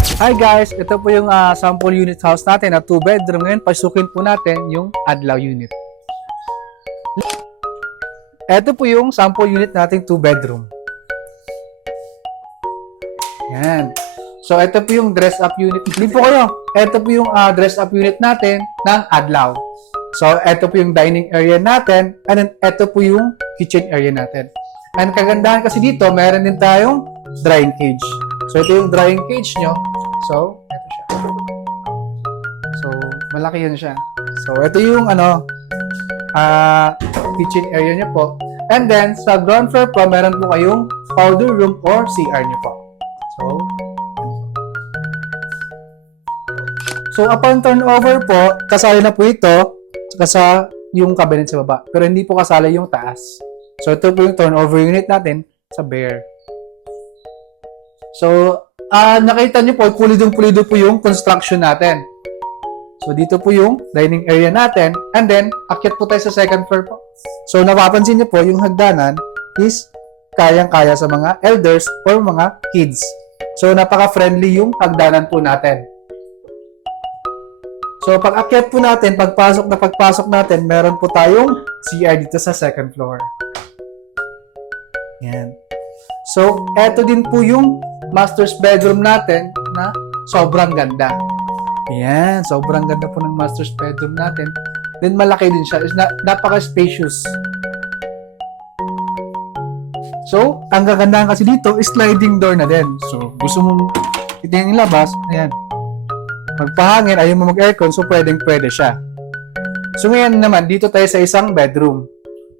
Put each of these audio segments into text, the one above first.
Hi guys, ito po yung sample unit house natin na 2-bedroom. Ngayon, pasukin po natin yung Adlaw unit. Ito po yung sample unit nating 2-bedroom. Yan. So, ito po yung dress-up unit. Hindi po kayo. Ito po yung dress-up unit natin ng Adlaw. So, ito po yung dining area natin. And then, ito po yung kitchen area natin. And kagandahan kasi dito, meron din tayong drying cage. So, ito yung drying cage nyo. So, ito siya. So, malaki yun siya. So, ito yung kitchen area nyo po. And then, sa ground floor po, meron po kayong powder room or CR nyo po. So, upon turnover po, kasali na po ito sa yung cabinet sa baba. Pero hindi po kasali yung taas. So, ito po yung turnover unit natin sa bare. So, nakita nyo po, pulidong-pulido po yung construction natin. So, dito po yung dining area natin. And then, akyat po tayo sa second floor po. So, napapansin nyo po, yung hagdanan is kayang-kaya sa mga elders or mga kids. So, napaka-friendly yung hagdanan po natin. So, pag akyat po natin, pagpasok natin, meron po tayong CR dito sa second floor. Yan. So, eto din po yung master's bedroom natin na sobrang ganda. Yan, sobrang ganda po ng master's bedroom natin. Then, malaki din siya. Napaka-spacious. So, ang kagandahan kasi dito is sliding door na din. So, gusto mong itingin yung labas, ayan. Magpahangin, ayaw mo mag-aircon, so pwedeng-pwede siya. So, ngayon naman, dito tayo sa isang bedroom.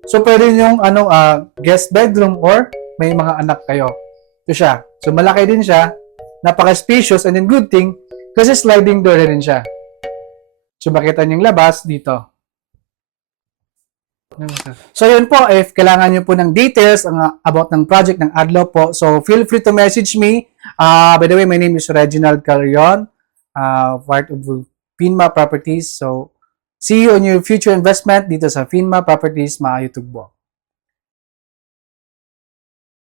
So, pwede yung guest bedroom or may mga anak kayo. Ito siya. So, malaki din siya. Napaka-spacious and then good thing kasi sliding door na din siya. So, makita niyo yung labas dito. So, yun po. If kailangan niyo po ng details about ng project ng Adlaw po, so feel free to message me. By the way, my name is Reginald Carrion, part of Finma Properties. So, see you on your future investment dito sa Finma Properties, mga YouTube po.